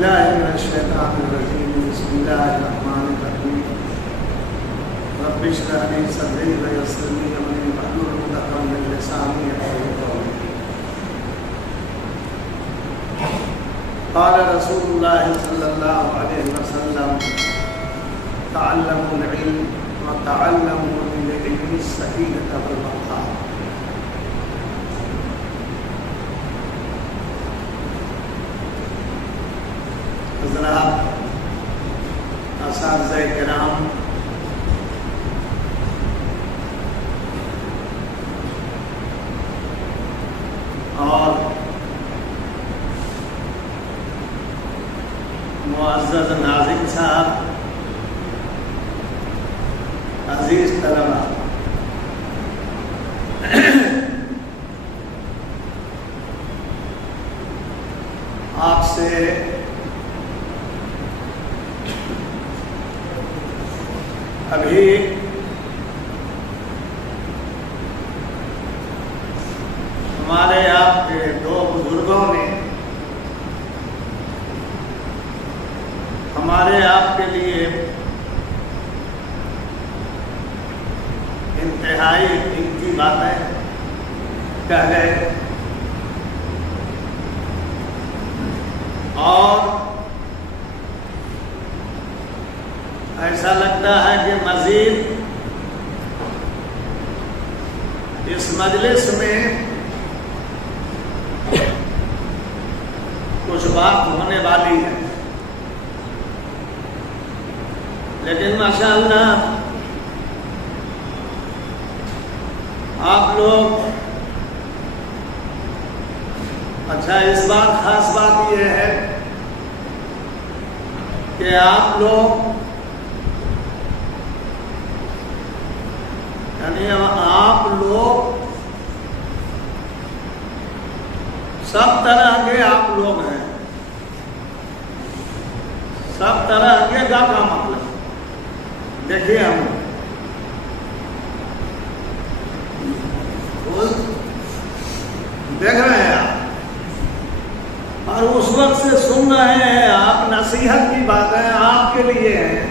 بالله من الشيطان الرجيم بسم الله الرحمن الرحيم رب اشرح لي صدري ويسر لي امري واحلل عقدة من لساني يفقهوا قولي قال رسول الله صلى الله عليه وسلم تعلموا العلم وتعلموا من العلم السكينة والوقار. حضرات اساتذہ کرام، اور معزز ناظرین صاحب، عزیز طلبہ، آپ سے ابھی ہمارے آپ کے دو بزرگوں نے ہمارے آپ کے لیے انتہائی قیمتی باتیں کہہ گئے، اور ایسا لگتا ہے کہ مزید اس مجلس میں کچھ بات ہونے والی ہے، لیکن ماشاءاللہ آپ لوگ، اچھا اس بات خاص بات یہ ہے کہ آپ لوگ سب طرح کے آپ لوگ ہیں، سب طرح کے کا مطلب دیکھیے، ہم دیکھ رہے ہیں آپ، اور اس وقت سے سن رہے ہیں آپ، نصیحت کی باتیں آپ کے لیے ہیں،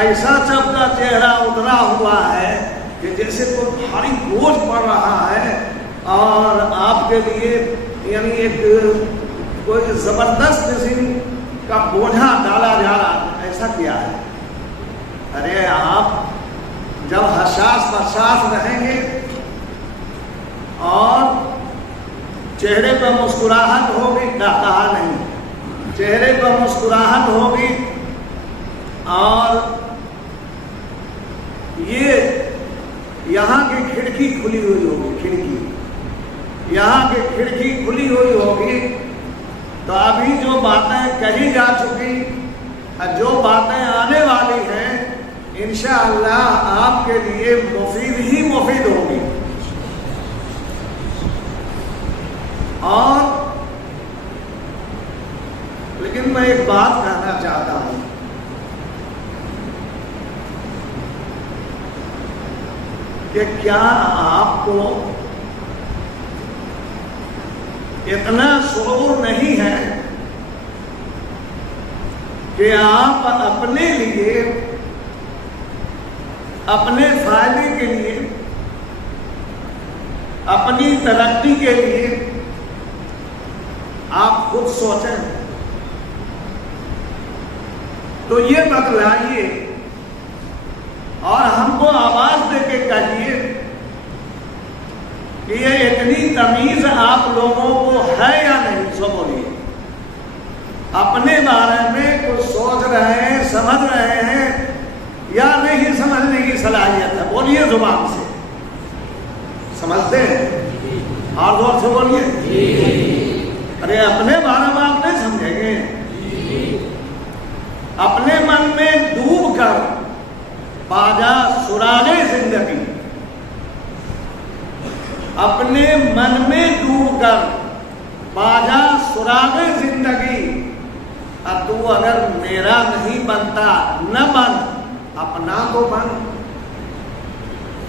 ایسا چپتا چہرہ اترا ہوا ہے کہ جیسے کوئی بھاری بوجھ پڑ رہا ہے، اور آپ کے لیے یعنی ایک کوئی زبردست قسم کا بوجھا ڈالا جا رہا ہے، ایسا کیا ہے؟ ارے آپ جب حساس برساس رہیں گے اور چہرے پر مسکراہٹ ہوگی، کہا نہیں، چہرے پر مسکراہٹ ہوگی، اور یہ یہاں کی کھڑکی کھلی ہوئی ہوگی، کھڑکی یہاں کی کھڑکی کھلی ہوئی ہوگی، تو ابھی جو باتیں کہی جا چکی، جو باتیں آنے والی ہیں، انشاءاللہ آپ کے لیے مفید ہی مفید ہوگی۔ اور لیکن میں ایک بات کہنا چاہتا ہوں کہ کیا آپ کو اتنا شعور نہیں ہے کہ آپ اپنے لیے، اپنے فائدے کے لیے، اپنی ترقی کے لیے آپ خود سوچیں، تو یہ بتلائیے اور ہم کو آواز دے کے کہیے کہ یہ اتنی تمیز آپ لوگوں کو ہے یا نہیں؟ سو بولیے، اپنے بارے میں کچھ سوچ رہے ہیں، سمجھ رہے ہیں یا نہیں سمجھنے کی صلاحیت ہے؟ بولیے زبان سے، سمجھتے ہیں؟ اور زور سے بولیے۔ ارے اپنے بارے میں آپ نہیں سمجھیں گے؟ اپنے من میں ڈوب کر باجا سراغے زندگی، اپنے من میں ڈوب کر باجا سراغے زندگی، اور تو اگر میرا نہیں بنتا نہ بن، اپنا تو بن،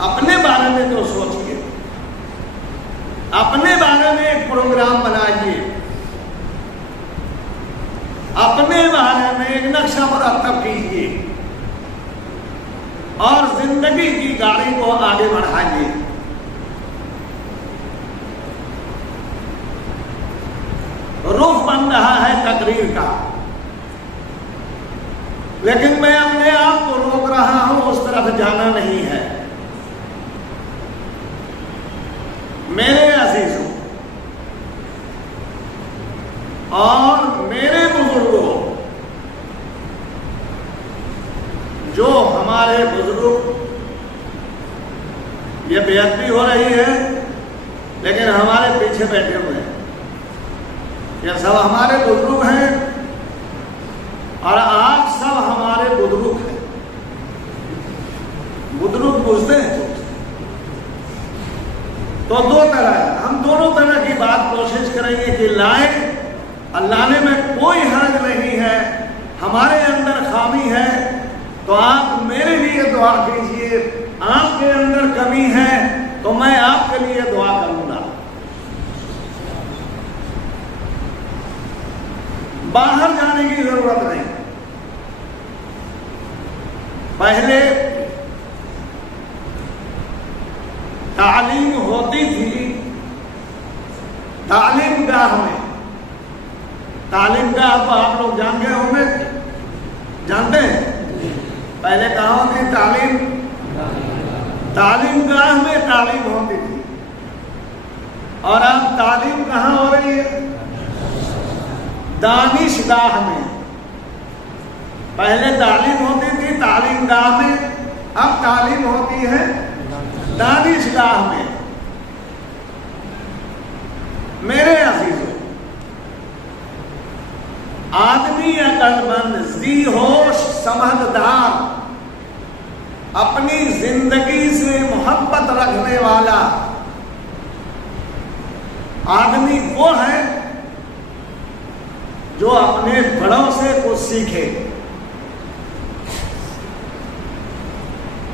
اپنے بارے میں تو سوچئے، اپنے بارے میں ایک پروگرام بنائیے، اپنے بارے میں ایک نقشہ مرتب کیجیے اور زندگی کی گاڑی کو آگے بڑھائیے. رخ بن رہا ہے تقریر کا، لیکن میں اپنے آپ کو روک رہا ہوں، اس طرف جانا نہیں ہے. میرے عزیزوں اور میرے بزرگوں، جو ہمارے بزرگ، یہ بے ادبی ہو رہی ہے لیکن ہمارے پیچھے بیٹھے ہوئے ہیں، یہ سب ہمارے بزرگ ہیں اور آپ سب ہمارے بزرگ ہیں. بزرگ بوجھتے ہیں تو دو طرح ہے. ہم دونوں طرح کی بات کوشش کریں گے کہ لائیں، اور لانے میں کوئی حرج نہیں ہے. ہمارے اندر خامی ہے تو آپ میرے لیے دعا کیجیے، آپ کے اندر کمی ہے تو میں آپ کے لیے دعا کروں گا. باہر جانے کی ضرورت نہیں. پہلے تعلیم ہوتی تھی تعلیم گاہ میں. تعلیم گاہ تو آپ لوگ جان گئے ہوں گے، جانتے ہیں؟ پہلے کہاں ہوتی تعلیم؟ تعلیم گاہ میں تعلیم ہوتی تھی. اور اب تعلیم کہاں ہو رہی ہے؟ دانش گاہ میں. پہلے تعلیم ہوتی تھی تعلیم گاہ میں، اب تعلیم ہوتی ہے دانش گاہ میں. میرے عزیزوں، آدمی عقل مند، ذی ہوش، سمجھدار، اپنی زندگی سے محبت رکھنے والا آدمی وہ ہے جو اپنے بڑوں سے کچھ سیکھے.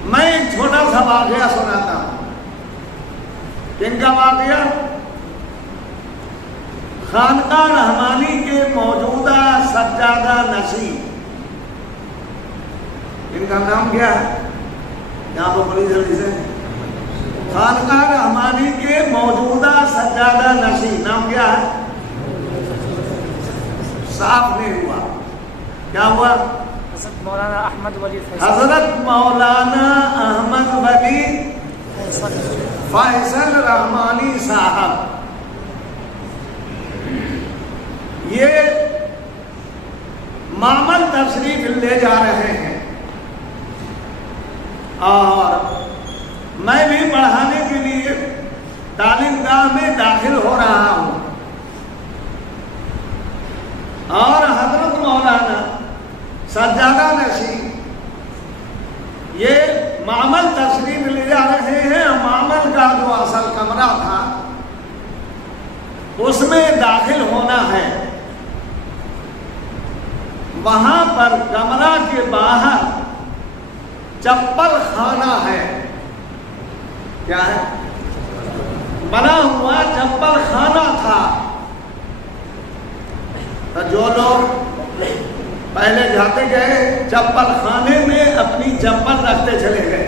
میں ایک چھوٹا سا واقعہ سناتا ہوں. کن کا واقعہ؟ خانقاہ رحمانی کے موجودہ سجادہ نشین. ان کا نام کیا ہے؟ یہاں پر بڑی جلدی سے. خانقاہ رحمانی کے موجودہ سجادہ نشین نام کیا ہے؟ صاف نہیں ہوا. کیا ہوا؟ حضرت مولانا احمد ولی فیصل. حضرت مولانا احمد ولی فیصل رحمانی صاحب. یہ معمل تشریف لے جا رہے ہیں اور میں بھی پڑھانے کے لیے تعلیم گاہ میں داخل ہو رہا ہوں. اور حضرت مولانا سجادہ نشین یہ معمل تشریف لے جا رہے ہیں. معمل کا جو اصل کمرہ تھا اس میں داخل ہونا ہے. وہاں پر کمرہ کے باہر چپل خانہ ہے. کیا ہے؟ بنا ہوا چپل خانہ تھا. تو جو لوگ پہلے جاتے گئے چپل خانے میں اپنی چپل رکھتے چلے گئے.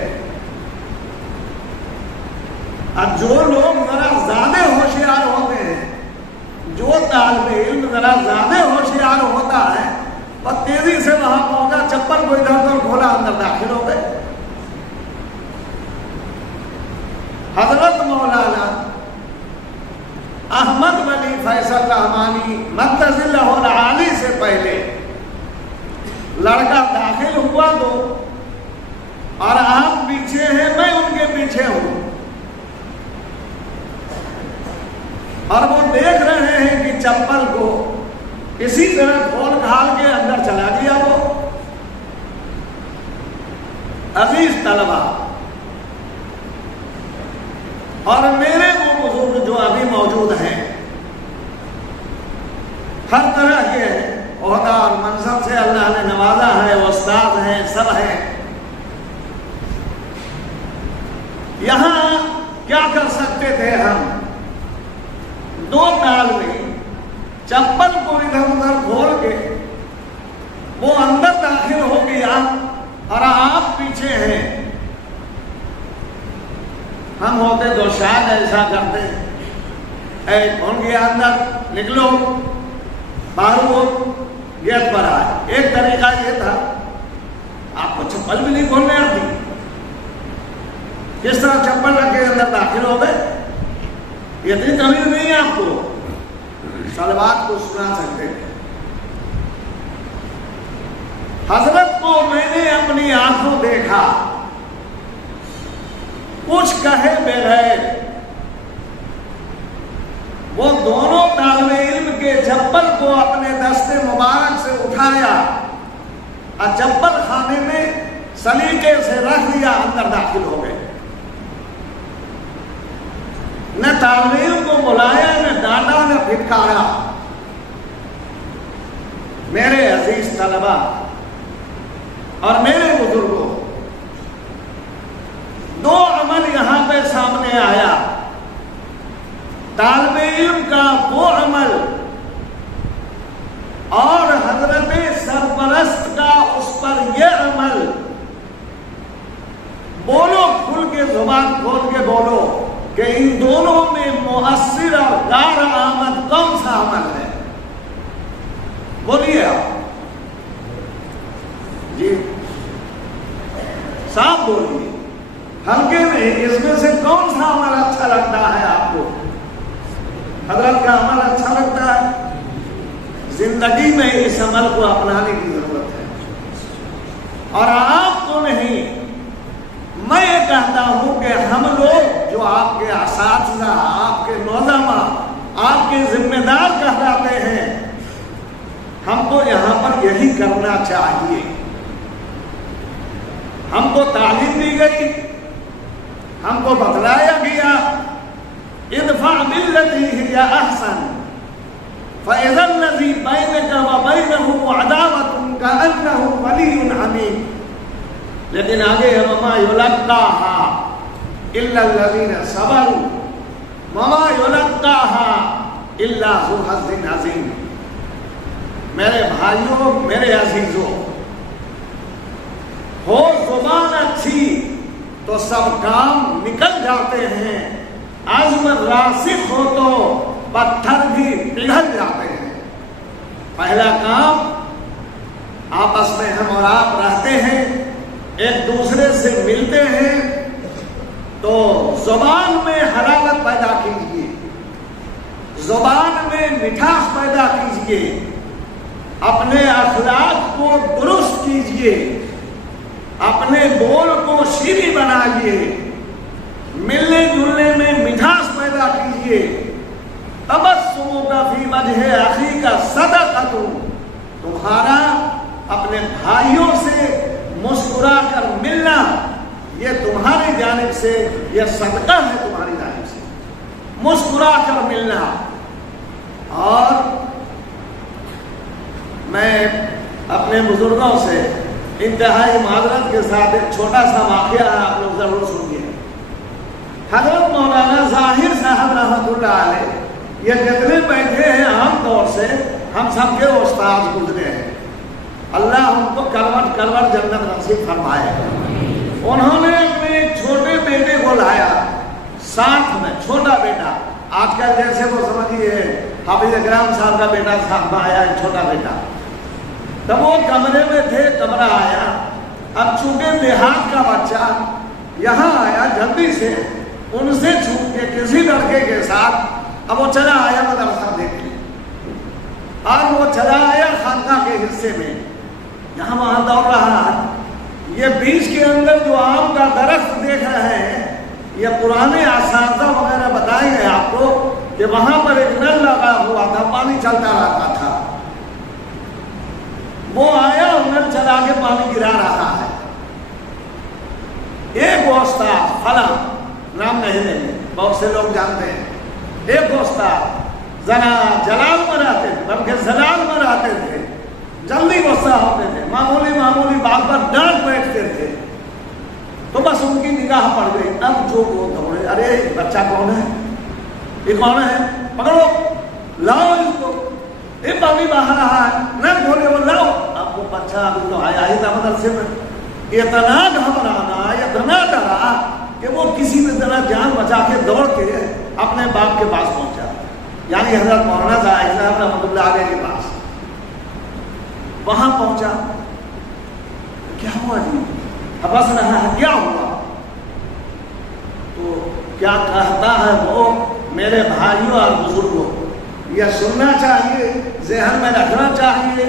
اب جو لوگ ذرا زیادہ ہوشیار ہوتے ہیں، جو طالب علم ذرا زیادہ ہوشیار ہوتا ہے، وہ تیزی سے وہاں پہنچا، چپل کو ادھر ادھر کھولا، اندر داخل ہو گئے. حضرت مولانا احمد ولی فیصل رحمانی مدث اللہ العالی سے پہلے لڑکا داخل ہوا تو، اور آپ پیچھے ہیں، میں ان کے پیچھے ہوں، اور وہ دیکھ رہے ہیں کہ چپل کو اسی طرح کھول کھال کے اندر چلا گیا. وہ عزیز طلبہ اور میرے وہ بزرگ جو ابھی موجود ہیں، ہر طرح کے عہدہ اور منصب سے اللہ نے نوازا ہے، استاد ہیں، سب ہیں. یہاں کیا کر سکتے تھے ہم؟ دو طالب علم چپل کو ادھر ادھر کھول کے وہ اندر داخل ہو گیا اور آپ پیچھے ہیں. ہم ہوتے تو شاید ایسا کرتے ہیں. اے کون گیا اندر؟ نکلو، باہر ہو، گیٹ پر آئے. ایک طریقہ یہ تھا، آپ کو چپل بھی نہیں کھولنے آتی، کس طرح چپل رکھ کے اندر داخل ہو گئے؟ اتنی تمیز نہیں ہے آپ کو، صلوات کو سنا سکتے تھے. حضرت کو میں نے اپنی آنکھوں دیکھا، کچھ کہے بغیر وہ دونوں طالب علم کے چپل کو اپنے دستے مبارک سے اٹھایا اور چپل خانے میں سلیقے سے رکھ دیا، اندر داخل ہو گئے. نہ طالب علم کو بلایا، نہ ڈانٹا، نہ پھٹکارا. میرے عزیز طلبا اور میرے بزرگوں، دو عمل یہاں پہ سامنے آیا. طالب علم کا وہ عمل اور حضرت سرپرست کا اس پر یہ عمل. بولو، کھل کے زبان کھول کے بولو کہ ان دونوں میں مؤثر اور کارآمد کون سا عمل ہے؟ بولیے آپ جی، صاحب بولیے، ہلکے میں اس میں سے کون سا عمل اچھا لگتا ہے آپ کو؟ حضرت کا عمل اچھا لگتا ہے؟ زندگی میں اس عمل کو اپنانے کی ضرورت ہے. اور آپ کو نہیں، میں یہ کہتا ہوں کہ ہم لوگ جو آپ کے اساتذہ، آپ کے نوجوان، آپ کے ذمہ دار کہلاتے ہیں، ہم کو یہاں پر یہی کرنا چاہیے. ہم کو تعلیم دی گئی، ہم کو بتلایا گیا، ادفع بالتی ہی احسن فاذا الذی بینک وبینہ عداوۃ کأنہ ولی حمیم. لیکن آگے وما یلقاہا الا الذین صبروا وما یلقاہا الا ذو حظ عظیم. میرے بھائیوں، میرے عزیزوں، ہو زبان اچھی تو سب کام نکل جاتے ہیں، عزم راسخ ہو تو پتھر بھی پگھل جاتے ہیں. پہلا کام، آپس میں ہم اور آپ رہتے ہیں، ایک دوسرے سے ملتے ہیں، تو زبان میں حلاوت پیدا کیجیے، زبان میں مٹھاس پیدا کیجیے، اپنے اخلاق کو درست کیجیے، اپنے بول کو شیریں بنائیے، ملنے جلنے میں مٹھاس پیدا کیجیے. تبسم فی وجہ اخی کا صدقۃ، تمہارا اپنے بھائیوں سے مسکرا کر ملنا یہ تمہاری جانب سے یہ صدقہ ہے، تمہاری جانب سے مسکرا کر ملنا. اور میں اپنے بزرگوں سے انتہائی معذرت کے ساتھ ایک چھوٹا سا واقعہ ہے، آپ لوگ ضرور سنیے. حضرت مولانا ظاہر صاحب رحمۃ اللہ علیہ یہ جتنے بیٹھے ہیں عام طور سے ہم سب کے استاد گزرے ہیں، اللہ ان کو کروٹ کروٹ جنت نصیب فرمائے. انہوں نے اپنے ایک چھوٹے بیٹے کو لایا ساتھ میں، چھوٹا بیٹا، آج کل جیسے وہ سمجھیے حافظ اکرام صاحب کا بیٹا ساتھ میں آیا، ایک چھوٹا بیٹا. تب وہ کمرے میں تھے، کمرہ آیا. اب چونکہ دیہات کا بچہ یہاں آیا جلدی سے، ان سے چھوٹ کے کسی لڑکے کے ساتھ اب وہ چلا آیا مدرسہ دیکھنے، اور وہ چلا آیا خانقاہ کے حصے میں، یہاں وہاں دوڑ رہا ہے. یہ بیچ کے اندر جو آم کا درخت دیکھ رہے ہیں، یہ پرانے اساتذہ وغیرہ بتائیں گے آپ کو کہ وہاں پر ایک نل لگا ہوا تھا، پانی چلتا رہتا تھا. وہ آیا اور نل چلا کے پانی گرا رہا ہے. ایک استاد فلاں، نام نہیں لیں گے، بہت سے لوگ جانتے ہیں، ایک استاد ذرا جلال میں رہتے تھے، بلکہ زلال میں رہتے تھے، جلدی غصہ ہوتے تھے، معمولی بات پر ڈانٹ بیٹھتے تھے. تو بس ان کی نگاہ پڑ گئی. اب جو وہ دوڑے، ارے بچہ کون ہے، یہ کون ہے، پکڑو، لاؤ اس کو، یہ پانی بہا رہا ہے، نہ کھولے وہ لاؤ. اب آپ کو بچہ ابھی تو آیا ہی تھا مدرسے میں، اتنا گھبرانا، اتنا ڈرا کہ وہ کسی بھی طرح جان بچا کے دوڑ کے اپنے باپ کے پاس پہنچا، یعنی حضرت مولانا صاحب رحمۃ اللہ علیہ کے پاس وہاں پہنچا. کیا ہوا جی؟ حبس رہا ہے، کیا ہوا؟ تو کیا کہتا ہے وہ، میرے بھائیوں اور بزرگوں، یہ سننا چاہیے، ذہن میں رکھنا چاہیے.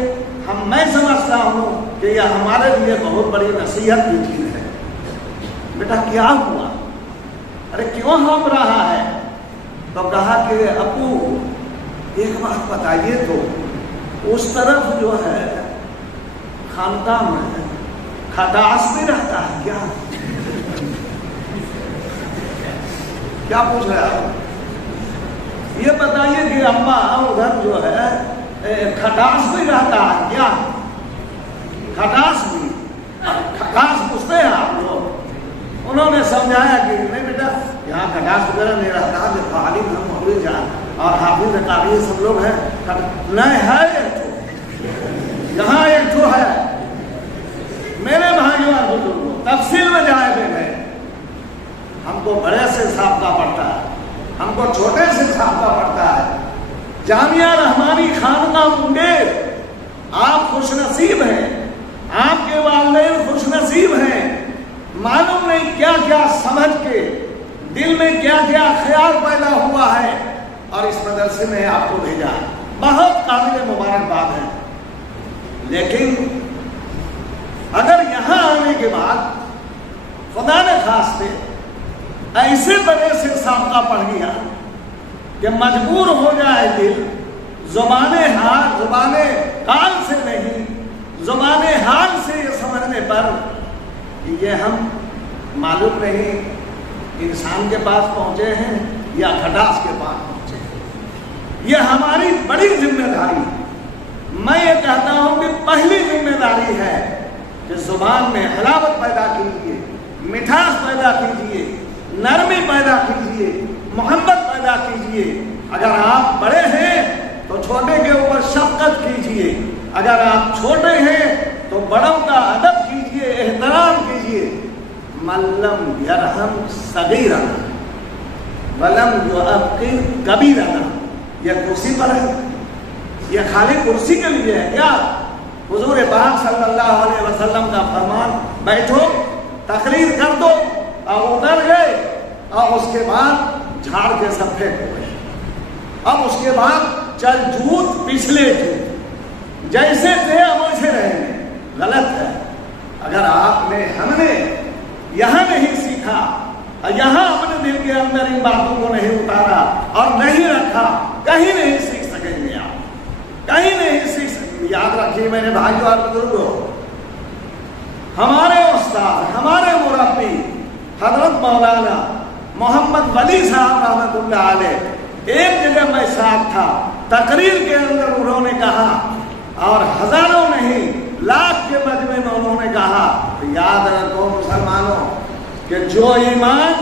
میں سمجھتا ہوں کہ یہ ہمارے لیے بہت بڑی نصیحت کی چیز ہے. بیٹا کیا ہوا؟ ارے کیوں ہم رہا ہے؟ تو کہا کہ ابو ایک بات بتائیے تو، اس طرف جو ہے خاندان میں کھٹاس بھی رہتا ہے کیا؟ کیا پوچھ رہے آپ؟ یہ بتائیے کہ اماں ادھر جو ہے کھٹاس بھی رہتا ہے کیا؟ کھٹاس بھی، کھٹاس پوچھتے ہیں آپ لوگ. انہوں نے سمجھایا کہ نہیں بیٹا یہاں کھٹاس وغیرہ نہیں رہتا، جو تعلیم ہم مولوی جان اور حافظ قاری سب لوگ ہیں، نہیں ہے ایک تو یہاں ایک تو ہے. میرے بھائیوں اور بزرگوں، تفصیل میں جائے بے گئے، ہم کو بڑے سے سابقہ پڑتا ہے، ہم کو چھوٹے سے سابقہ پڑتا ہے. جامعہ رحمانی خانقاہ منگیر، آپ خوش نصیب ہیں، آپ کے والدین خوش نصیب ہیں. معلوم نہیں کیا کیا سمجھ کے دل میں کیا کیا خیال پیدا ہوا ہے اور اس مدرسے میں آپ کو بھیجا. بہت قابل مبارکباد ہے. لیکن اگر یہاں آنے کے بعد خدا نے خاصے ایسے بڑے سے سابقہ پڑھ گیا کہ مجبور ہو جائے دل زبان قال سے نہیں، زبان حال سے یہ سمجھنے پر کہ یہ ہم معلوم نہیں انسان کے پاس پہنچے ہیں یا کھٹاس کے پاس پہنچے ہیں. یہ ہماری بڑی ذمہ داری ہے. میں یہ کہتا ہوں کہ پہلی ذمہ داری ہے کہ زبان میں حلاوت پیدا کیجیے، مٹھاس پیدا کیجیے، نرمی پیدا کیجیے، محبت پیدا کیجیے. اگر آپ بڑے ہیں تو چھوٹے کے اوپر شفقت کیجیے، اگر آپ چھوٹے ہیں تو بڑوں کا ادب کیجیے، احترام کیجیے. من لم یرحم صغیرنا ولم یعقر کبیرنا. یہ کرسی پر ہے، یہ خالی کرسی کے لیے ہے کیا؟ حضور پاک صلی اللہ علیہ وسلم کا فرمان، بیٹھو تقریر کر دو، اور ادھر گئے اور اس کے بعد جھاڑ کے سب پھینک ہوئے. اب اس کے بعد چل جھوٹ پچھلے جھوٹ جیسے تھے اب ویسے رہیں گے. غلط ہے. اگر آپ نے ہم نے یہاں نہیں سیکھا اور یہاں اپنے دل کے اندر ان باتوں کو نہیں اتارا اور نہیں رکھا، کہیں نہیں سیکھ سکیں گے. آپ کہیں نہیں سیکھ سکیں گے. یاد رکھیے میرے بھائیوں اور بزرگوں، ہمارے استاد، ہمارے مربی حضرت مولانا محمد ولی صاحب رحمۃ اللہ علیہ، ایک جگہ میں ساتھ تھا، تقریر کے اندر انہوں نے کہا، اور ہزاروں نہیں لاکھ کے مجمع میں انہوں نے کہا کہ یاد رکھو مسلمانوں کہ جو ایمان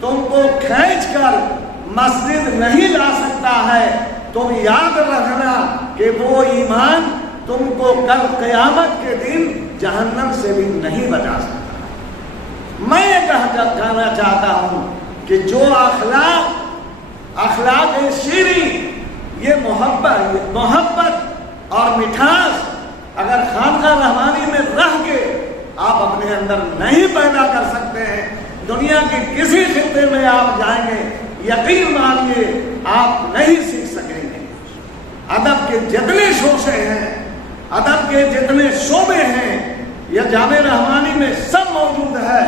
تم کو کھینچ کر مسجد نہیں لا سکتا ہے، تم یاد رکھنا کہ وہ ایمان تم کو کل قیامت کے دن جہنم سے بھی نہیں بچا سکتا. میں یہ کہنا چاہتا ہوں کہ جو اخلاق شیریں، یہ محبت اور مٹھاس اگر خانقاہ رحمانی میں رہ کے آپ اپنے اندر نہیں پیدا کر سکتے ہیں، دنیا کے کسی خطے میں آپ جائیں گے، یقین مانیے آپ نہیں سیکھ سکیں گے. ادب کے جتنے شوشے ہیں، ادب کے جتنے شعبے ہیں، یہ جامع رحمانی میں سب موجود ہے.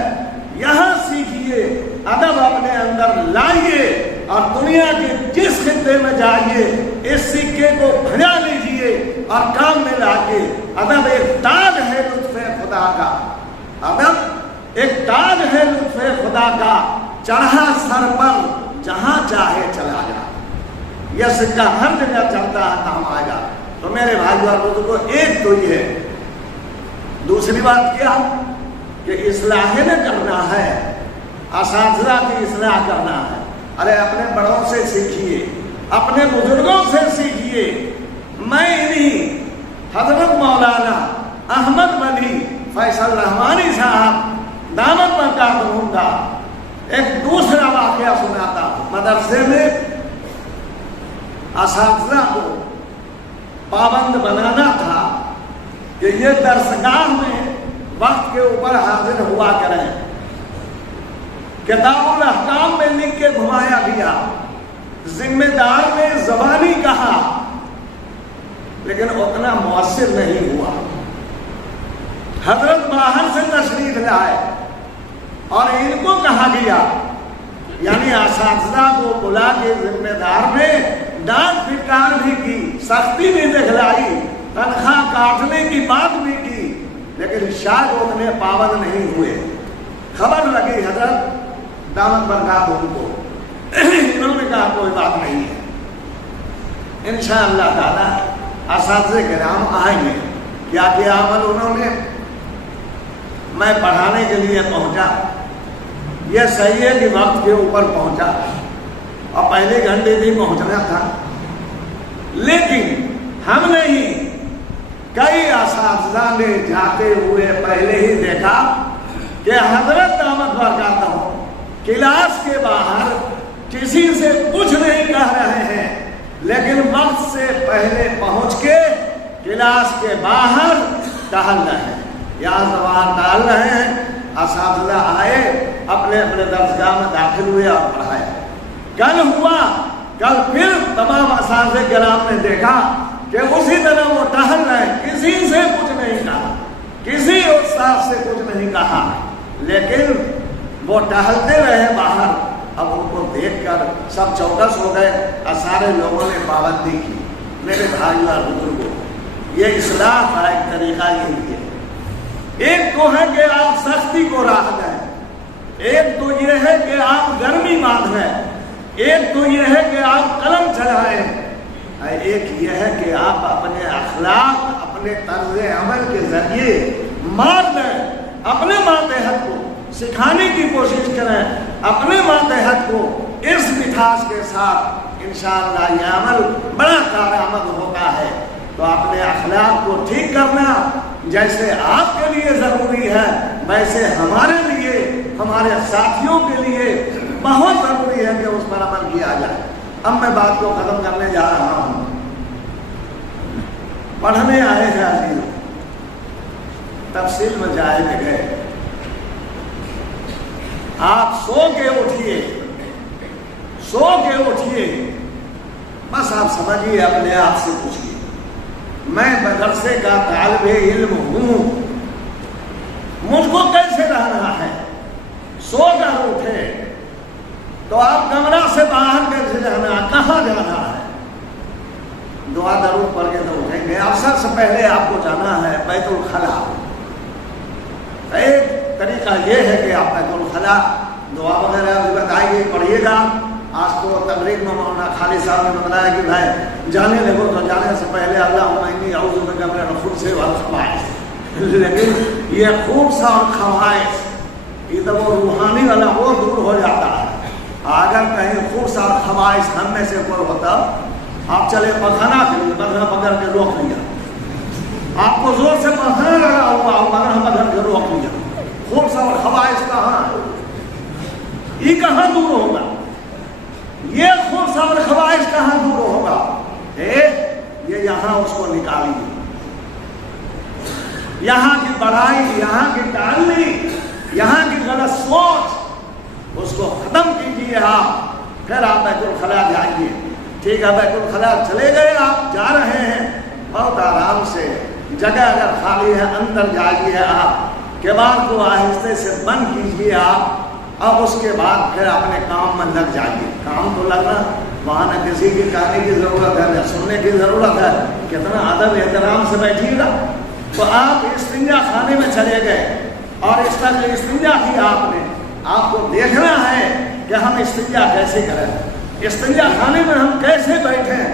یہاں سیکھیے، ادب اپنے اندر لائیے اور دنیا کے جس خطے میں جائیے اس سکے کو بھجا لیجیے اور کام میں لا کے. ادب ایک تاج ہے لطف خدا کا، ادب ایک تاج ہے لطف خدا کا، چڑھا سر پر جہاں چاہے چلا جا. یہ سکہ ہر جگہ چلتا ہے، کام آئے گا. تو میرے بھائیوں اور بزرگوں، ایک تو یہ ہے. دوسری بات کیا کہ اصلاح نہ کرنا ہے، اساتذہ کی اصلاح کرنا ہے. ارے اپنے بڑوں سے سیکھیے، اپنے بزرگوں سے سیکھیے. میں انہی حضرت مولانا احمد ولی فیصل رحمانی صاحب دامت برکاتہم کا ایک دوسرا واقعہ سناتا ہوں۔ مدرسے میں اساتذہ کو پابند بنانا تھا کہ یہ درسگاہ میں وقت کے اوپر حاضر ہوا کریں۔ کتاب الاحکام میں لکھ کے گھمایا گیا، ذمہ دار نے زبانی کہا لیکن اتنا مؤثر نہیں ہوا۔ حضرت باہر سے تشریف لائے اور ان کو کہا گیا، یعنی اساتذہ کو بلا کے ذمہ دار نے ڈانٹ پھٹکار بھی کی، سختی بھی دکھلائی، تنخواہ کاٹنے کی بات بھی کی، لیکن شاید اتنے پابند نہیں ہوئے۔ خبر لگی حضرت دامت برکاتہم کو، انہوں نے کہا کوئی بات نہیں ہے، انشاءاللہ تعالی اساتذہ کرام آئیں گے۔ کیا کیا عمل انہوں نے؟ میں پڑھانے کے لیے پہنچا، یہ صحیح ہے کہ وقت کے اوپر پہنچا اور پہلے گھنٹے بھی پہنچنا تھا، لیکن ہم نہیں، کئی اساتذہ نے جاتے ہوئے پہلے ہی دیکھا کہ حضرت دامت برکاتہم کلاس کے باہر کسی سے کچھ نہیں کہہ رہے ہیں، لیکن وقت سے پہلے پہنچ کے کلاس کے باہر ٹہل رہے ہیں، یہاں سے باہر ٹہل رہے ہیں۔ اساتذہ آئے، اپنے اپنے درسگاہ میں داخل ہوئے اور پڑھائے۔ کل ہوا، کل پھر تمام اساتذہ کرام نے دیکھا کہ اسی طرح وہ ٹہل رہے ہیں، کسی سے کچھ نہیں کہا، کسی استاد سے کچھ نہیں کہا، لیکن وہ ٹہلتے رہے باہر۔ اب ان کو دیکھ کر سب چوکس ہو گئے اور سارے لوگوں نے پابندی کی۔ میرے بھائیوں اور بزرگوں، یہ اصلاح کا ایک طریقہ یہی ہے۔ ایک تو ہے کہ آپ سختی کو راہ دیں، ایک تو یہ ہے کہ آپ گرمی باندھیں، ایک تو یہ ہے کہ آپ قلم چلائیں، ایک یہ ہے کہ آپ اپنے اخلاق، اپنے طرز عمل کے ذریعے مار دیں، اپنے ماتحت کو سکھانے کی کوشش کریں، اپنے ماتحت کو اس مٹھاس کے ساتھ انشاءاللہ یہ عمل بڑا کارآمد ہوتا ہے۔ تو اپنے اخلاق کو ٹھیک کرنا جیسے آپ کے لیے ضروری ہے، ویسے ہمارے لیے، ہمارے ساتھیوں کے لیے بہت ضروری ہے کہ اس پر عمل کیا جائے۔ اب میں بات کو ختم کرنے جا رہا ہوں۔ پڑھنے آئے ہیں عزیزوں، تفصیل میں جائے گئے، آپ سو کے اٹھیے، سو کے اٹھیے، بس آپ سمجھیے، اپنے آپ سے پوچھیے، میں مدرسے کا طالب علم ہوں، مجھ کو کیسے رہنا ہے؟ سو کر اٹھے تو آپ کمرہ سے باہر کیسے جانا ہے؟ کہاں جانا ہے؟ دعا درود پڑھ کے تو اٹھیں گے۔ اکثر سے پہلے آپ کو جانا ہے بیت الخلا۔ ایک طریقہ یہ ہے کہ آپ بیت الخلا دعا وغیرہ بھی بتائیے، پڑھیے گا۔ آج تو تبلیغ میں مولانا خالد صاحب نے بتایا کہ بھائی جانے لگو تو جانے سے پہلے اللہم انی اعوذ بک من الخبث والخبائث، لیکن یہ خبث اور خبائث یہ تو وہ روحانی والا وہ دور ہو جاتا ہے۔ اگر کہیں خبث اور خبائث ہم میں سے کوئی ہوتا، آپ چلے پخانا کے لیے، پخانا پکڑ کے روک لیا، آپ کو زور سے پخانا لگا ہوا، پخانا پکڑ کے روک لیا، خبث اور خبائث کہاں ہے؟ یہ کہاں دور ہوگا؟ یہ خبث اور خبائث کہاں دور ہوگا؟ یہ یہاں اس کو نکالیے، یہاں کی بڑائی، یہاں کی ٹالنی، یہاں کی غلط سوچ، اس کو ختم کیجیے آپ، پھر آپ بیت الخلا جائیے۔ ٹھیک ہے، بیت الخلا چلے گئے، آپ جا رہے ہیں، بہت آرام سے، جگہ اگر خالی ہے اندر جائیے آپ، کباڑ کو آہستہ سے بند کیجیے آپ، اب اس کے بعد پھر اپنے کام میں لگ جائیے۔ کام تو لگنا، وہاں نہ کسی کی کہنے کی ضرورت ہے نہ سننے کی ضرورت ہے، کتنا ادب احترام سے بیٹھیے گا۔ تو آپ استنجا خانے میں چلے گئے اور اس طرح استنجا کی آپ نے، آپ کو دیکھنا ہے کہ ہم استنجا کیسے کریں، استنجا خانے میں ہم کیسے بیٹھیں،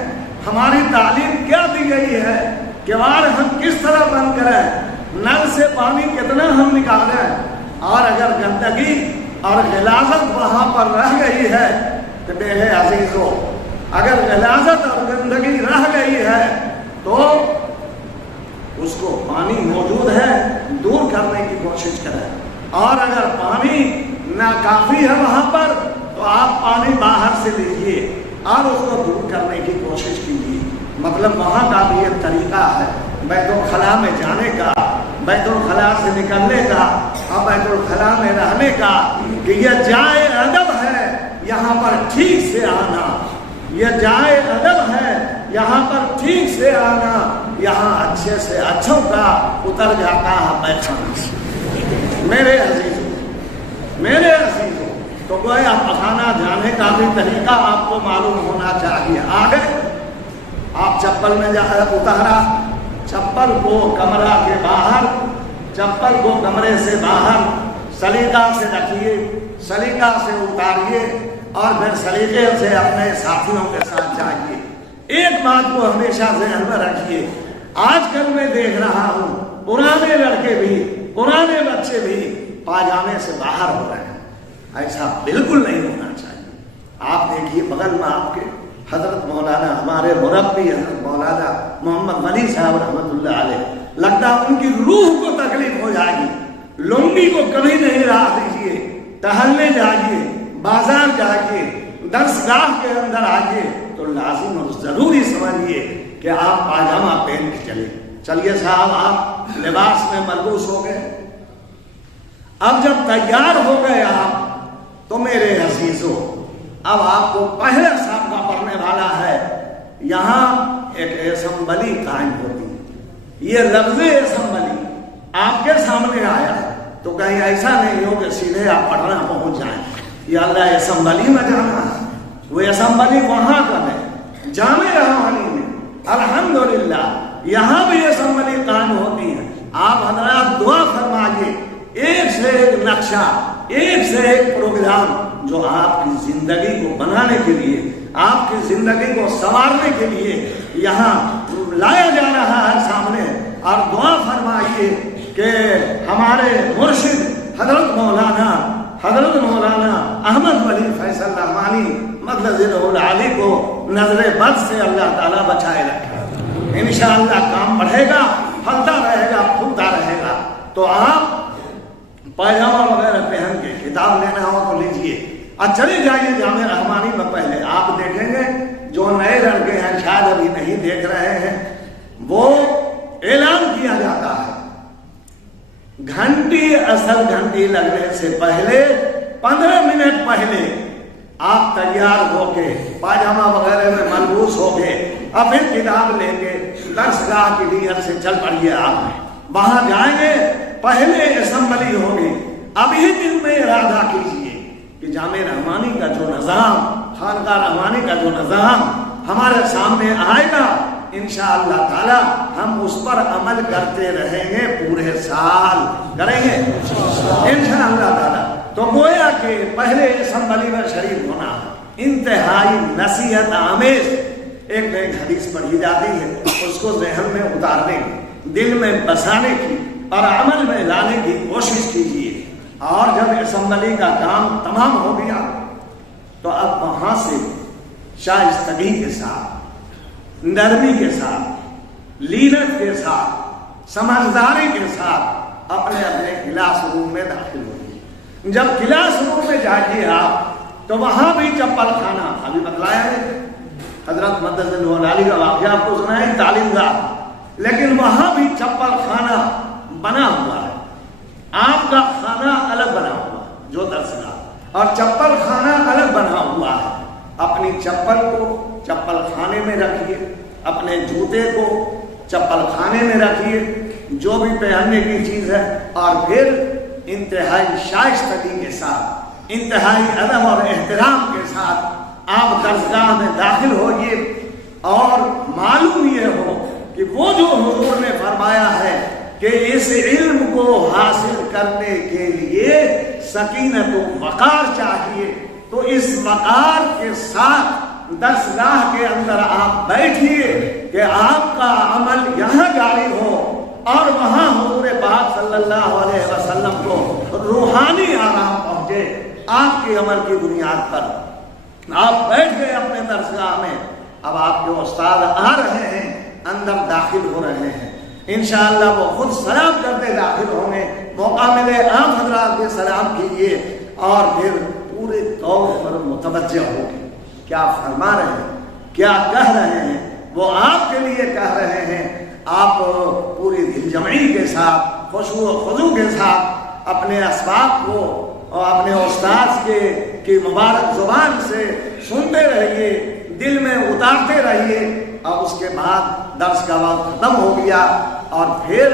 ہماری تعلیم کیا دی گئی ہے، کباڑ ہم کس طرح بند کریں، نل سے پانی کتنا ہم نکالیں، اور اگر گندگی اور غلاظت وہاں پر رہ گئی ہے تو میرے عزیزو، اگر غلاظت اور گندگی رہ گئی ہے تو اس کو پانی موجود ہے دور کرنے کی کوشش کریں، اور اگر پانی ناکافی ہے وہاں پر تو آپ پانی باہر سے لیجیے اور اس کو دور کرنے کی کوشش کیجیے۔ مطلب وہاں کا بھی ایک طریقہ ہے بیت الخلاء میں جانے کا، بیت الخلاء سے نکلنے کا اور بیت الخلاء میں رہنے کا، کہ یہ جائے ادب ہے یہاں پر ٹھیک سے آنا، یہ جائے ادب ہے یہاں پر ٹھیک سے آنا، یہاں اچھے سے اچھوں کا اتر جاتا ہے پیخانہ۔ میرے عزیزوں تو گویا پخانہ جانے کا بھی طریقہ آپ کو معلوم ہونا چاہیے۔ آگے آپ چپل میں اتارا، چپل کو کمرہ کے باہر، چپل کو کمرے سے باہر سلیقہ سے رکھیے، سلیقہ سے اتاریے اور پھر سلیقے سے اپنے ساتھیوں کے ساتھ جائیے۔ ایک بات کو ہمیشہ ذہن میں رکھیے، آج کل میں دیکھ رہا ہوں پرانے لڑکے بھی، پرانے بچے بھی پاجامے سے باہر ہو رہے ہیں، ایسا بالکل نہیں ہونا چاہیے۔ آپ دیکھیے بغل میں آپ کے حضرت مولانا، ہمارے مربی حضرت مولانا محمد ولی صاحب رحمۃ اللہ علیہ، لگتا ہے ان کی روح کو تکلیف ہو جائے گی، لنگی کو کبھی نہیں راہ دیجیے، ٹہلنے جائیے، بازار جائیے، درسگاہ کے اندر آئیے تو لازم اور ضروری سمجھیے کہ آپ پاجامہ پہن کے چلیے صاحب، آپ لباس میں ملبوس ہو گئے، اب جب تیار ہو گئے آپ تو میرے عزیزوں اب آپ کو پہلے سابقہ پڑھنے والا ہے۔ یہاں ایک اسمبلی قائم ہوتی ہے، یہ لفظ اسمبلی آپ کے سامنے آیا تو کہیں ایسا نہیں ہو کہ سیدھے آپ پڑھنا پہنچ جائیں، یا اللہ اسمبلی میں جانا ہے، وہ اسمبلی وہاں کا ہے جامع رحمانی میں، الحمدللہ یہاں بھی اسمبلی قائم ہوتی ہے۔ آپ حضرات دعا فرمائیے، ایک سے ایک نقشہ، ایک سے ایک پروگرام جو آپ کی زندگی کو بنانے کے لیے، آپ کی زندگی کو سنوارنے کے لیے یہاں لایا جا رہا ہے سامنے، اور دعا فرمائیے کہ ہمارے مرشد حضرت مولانا احمد ولی فیصل رحمانی مدلزلہ العالی کو نظر بد سے اللہ تعالیٰ بچائے رکھے۔ انشاءاللہ کام بڑھے گا، پھلتا رہے گا، پھولتا رہے گا۔ تو آپ پائجامہ وغیرہ پہن کے کتاب لینا ہو تو لیجیے اور چلے جائیے جامع رحمانی میں۔ پہلے آپ دیکھیں گے جو نئے لڑکے ہیں شاید ابھی نہیں دیکھ رہے ہیں، وہ اعلان کیا جاتا ہے گھنٹی، اصل گھنٹی لگنے سے پہلے 15 منٹ پہلے آپ تیار ہو کے پاجامہ وغیرہ میں ملبوس ہو کے اور پھر کتاب لے کے درسگاہ کی نیت سے چل پڑیے۔ آپ وہاں جائیں گے، پہلے اسمبلی ہوگی، ابھی دل میں ارادہ کیجیے کہ جامع رحمانی کا جو نظام، خانقاہ رحمانی کا جو نظام ہمارے سامنے آئے گا، انشاءاللہ تعالی ہم اس پر عمل کرتے رہیں گے، پورے سال کریں گے انشاءاللہ تعالی۔ تو گویا کہ پہلے اسمبلی میں شریک ہونا انتہائی نصیحت آمیز ایک حدیث پڑھی جاتی ہے، اس کو ذہن میں اتارنے کی، دل میں بسانے کی اور عمل میں لانے کی کوشش کیجیے۔ اور جب اسمبلی کا کام تمام ہو گیا تو اب وہاں سے شائستگی کے ساتھ، نرمی کے ساتھ، لینت کے ساتھ، سمجھداری کے ساتھ اپنے اپنے کلاس روم میں داخل ہوئیے۔ جب کلاس روم میں جائیے آپ تو وہاں بھی چپل خانہ، ابھی بتلایا ہے حضرت مدلزلہ العالی کا واقعہ آپ کو سنا ہے، تعلیم گاہ، لیکن وہاں بھی چپل خانہ بنا ہوا ہے، آپ کا خانہ الگ بنا ہوا ہے جو درسگاہ، اور چپل خانہ الگ بنا ہوا ہے۔ اپنی چپل کو چپل خانے میں رکھیے، اپنے جوتے کو چپل خانے میں رکھیے، جو بھی پہننے کی چیز ہے، اور پھر انتہائی شائستگی کے ساتھ، انتہائی ادب اور احترام کے ساتھ آپ درسگاہ میں داخل ہوئیے، اور معلوم یہ ہو کہ وہ جو حضور نے فرمایا ہے کہ اس علم کو حاصل کرنے کے لیے سکینت و وقار چاہیے، تو اس وقار کے ساتھ درسگاہ کے اندر آپ بیٹھیے کہ آپ کا عمل یہاں جاری ہو اور وہاں حضور پاک صلی اللہ علیہ وسلم کو روحانی آرام پہنچے آپ کے عمل کی بنیاد پر۔ آپ بیٹھ گئے اپنے درسگاہ میں، اب آپ کے استاد آ رہے ہیں، اندر داخل ہو رہے ہیں، انشاءاللہ وہ خود سلام کرتے داخل ہوں گے. موقع ملے آپ حضرات بھی سلام کیجیے اور پھر پورے طور پر متوجہ ہو گے کیا فرما رہے ہیں, کیا کہہ رہے ہیں. وہ آپ کے لیے کہہ رہے ہیں. آپ پوری دل جمعی کے ساتھ, خشوع و خضوع کے ساتھ اپنے اسباق کو اور اپنے استاذ کی مبارک زبان سے سنتے رہیے, دل میں اتارتے رہیے. اور اس کے بعد درس کا وقت ختم ہو گیا اور پھر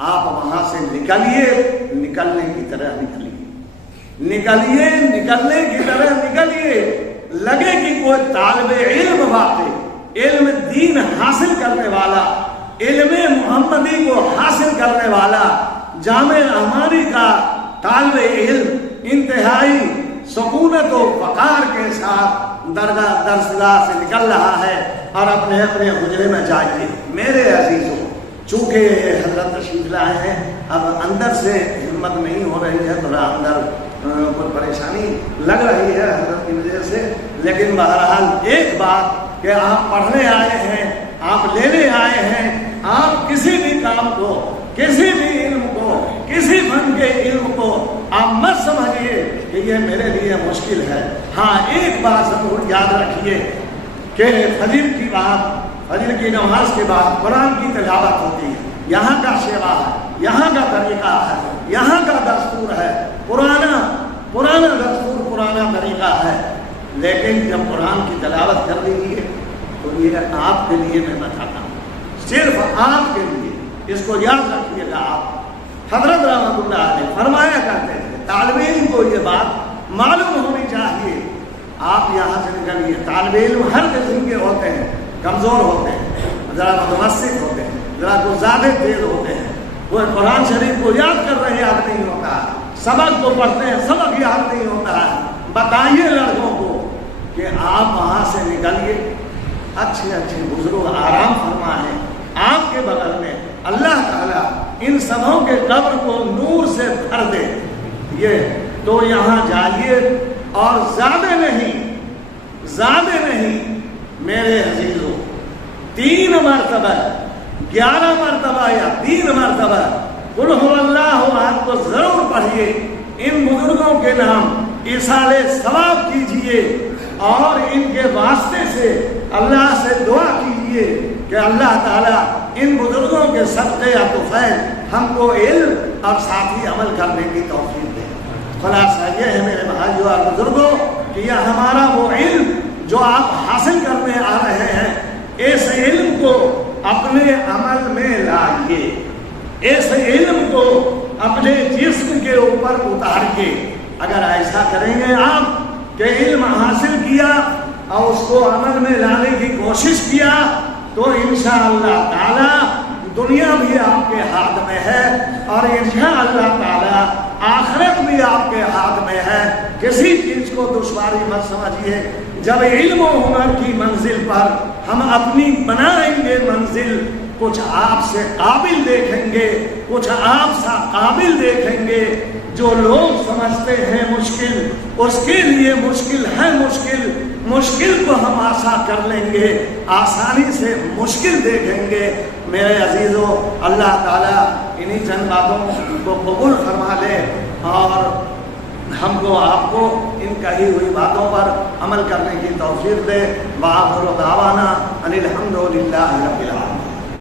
آپ وہاں سے نکلیے, نکلنے کی طرح نکلیے, نکلنے کی طرح نکلیے. لگے کہ کوئی طالب علم واقع, علم دین حاصل کرنے والا, علم محمدی کو حاصل کرنے والا, جامع احمدی کا طالب علم انتہائی سکونت و وقار کے ساتھ درسگاہ سے نکل رہا ہے اور اپنے اپنے حجرے میں جائیے. میرے عزیزوں, چونکہ حضرت تشریف لائے ہیں, اب اندر سے ہمت نہیں ہو رہی ہے, تھوڑا اندر کوئی پریشانی لگ رہی ہے حضرت کی وجہ سے, لیکن بہرحال ایک بات کہ آپ پڑھنے آئے ہیں, آپ لینے آئے ہیں, آپ کسی بھی کام کو, کسی بھی علم کو, کسی فن کے علم کو آپ مت سمجھیے کہ یہ میرے لیے مشکل ہے. ہاں ایک بات ضرور یاد رکھیے کہ فجر کی بات, فجر کی نماز کے بعد قرآن کی تلاوت ہوتی ہے. یہاں کا شیوا ہے, یہاں کا طریقہ ہے, یہاں کا دستور ہے, پرانا دستور, پرانا طریقہ ہے. لیکن جب قرآن کی تلاوت کر لیجیے تو یہ آپ کے لیے میں بتاتا ہوں, صرف آپ کے لیے. اس کو یاد رکھیے گا. آپ حضرت رحمۃ اللہ علیہ فرمایا کرتے تھے, طالب علم کو یہ بات معلوم ہونی چاہیے. آپ یہاں سے نکلیے, طالب علم ہر قسم کے ہوتے ہیں, کمزور ہوتے ہیں, ذرا متوسط ہوتے ہیں, ذرا کو زیادہ تیز ہوتے ہیں. وہ قرآن شریف کو یاد کر رہے یاد نہیں ہوتا ہے, سبق کو پڑھتے ہیں سبق یاد نہیں ہوتا ہے. بتائیے لڑکوں کو کہ آپ وہاں سے نکلیے, اچھے اچھے بزرگ آرام فرما ہے آپ کے بغل میں. اللہ تعالیٰ ان سبوں کے قبر کو نور سے بھر دے. یہ تو یہاں جائیے اور زیادہ نہیں میرے عزیزوں, 3 مرتبہ, 11 مرتبہ یا 3 مرتبہ قل هو اللہ احد کو ضرور پڑھیے. ان بزرگوں کے نام ایصال ثواب کیجیے اور ان کے واسطے سے اللہ سے دعا کیجیے کہ اللہ تعالیٰ ان بزرگوں کے صدقے یا طفیل ہم کو علم اور ساتھی عمل کرنے کی توفیق دے. خلاصہ یہ ہے میرے بھائیوں اور بزرگوں کہ یہ ہمارا وہ علم جو آپ حاصل کرنے آ رہے ہیں, اس علم کو اپنے عمل میں لائیے, اس علم کو اپنے جسم کے اوپر اتاریے. اگر ایسا کریں گے آپ کہ علم حاصل کیا اور اس کو عمل میں لانے کی کوشش کیا تو انشاءاللہ تعالی دنیا بھی آپ کے ہاتھ میں ہے اور انشاءاللہ تعالی آخرت بھی آپ کے ہاتھ میں ہے. کسی چیز کو دشواری مت سمجھیے. جب علم و ہنر کی منزل پر ہم اپنی بنائیں گے منزل, کچھ آپ سے قابل دیکھیں گے, کچھ آپ سا قابل دیکھیں گے. جو لوگ سمجھتے ہیں مشکل, اس کے لیے مشکل ہے مشکل کو ہم آسان کر لیں گے, آسانی سے مشکل دیکھیں گے. میرے عزیزوں, اللہ تعالیٰ انہی چند باتوں کو قبول فرما لے اور ہم کو آپ کو ان کہی ہوئی باتوں پر عمل کرنے کی توفیق دے. وآخر دعوانا ان الحمد للہ رب العالمین.